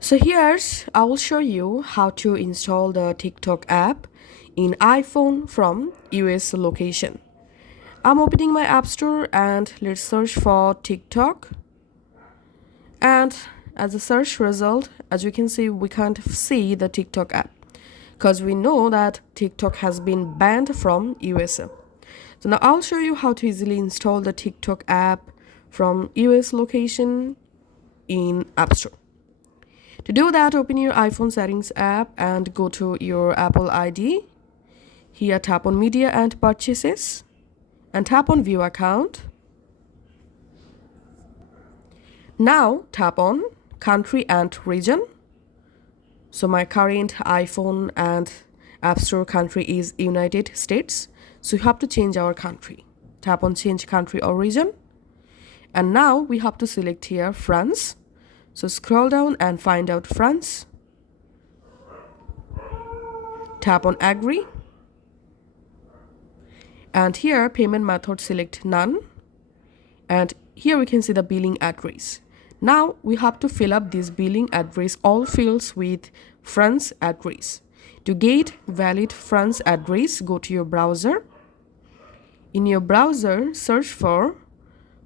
So here's I will show you how to install the TikTok app in iPhone from US location. I'm opening my App Store and let's search for TikTok. And as a search result, as you can see, we can't see the TikTok app because we know that TikTok has been banned from USA. So now I'll show you how to easily install the TikTok app from US location in App Store. To do that, open your iPhone settings app and go to your Apple ID. Here tap on media and purchases and tap on view account. Now tap on country and region. So my current iPhone and App Store country is United States. So you have to change our country. Tap on change country or region. And now we have to select here France. So scroll down and find out France. Tap on agree. And here payment method select none. And here we can see the billing address. Now we have to fill up this billing address, all fields with France address. To get valid France address, go to your browser. In your browser, search for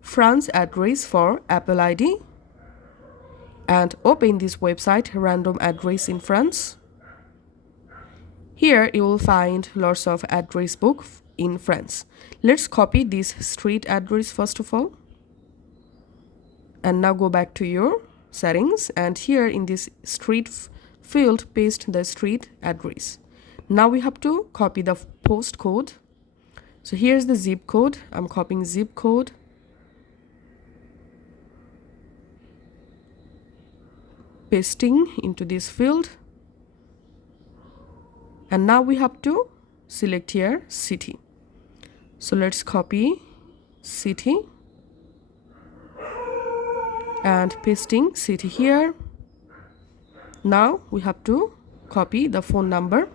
France address for Apple ID and open this website, random address in France. Here you will find lots of address book in France. Let's copy this street address first of all. And now go back to your settings and here in this street field paste the street address. Now we have to copy the postcode. So here's the zip code. I'm copying zip code. Pasting into this field. And now we have to select here city. So let's copy city. And pasting city here. Now we have to copy the phone number.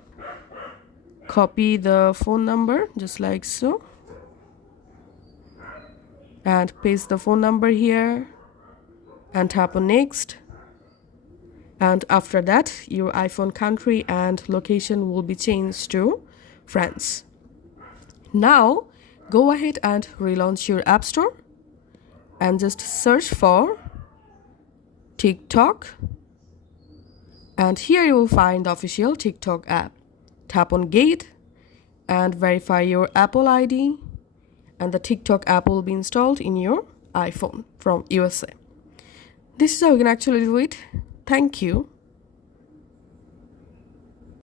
Copy the phone number just like so. And paste the phone number here. And tap on next. And after that, your iPhone country and location will be changed to France. Now go ahead and relaunch your App Store. And just search for TikTok. And here you will find the official TikTok app. Tap on Get and verify your Apple ID. And the TikTok app will be installed in your iPhone from USA. This is how you can actually do it. Thank you.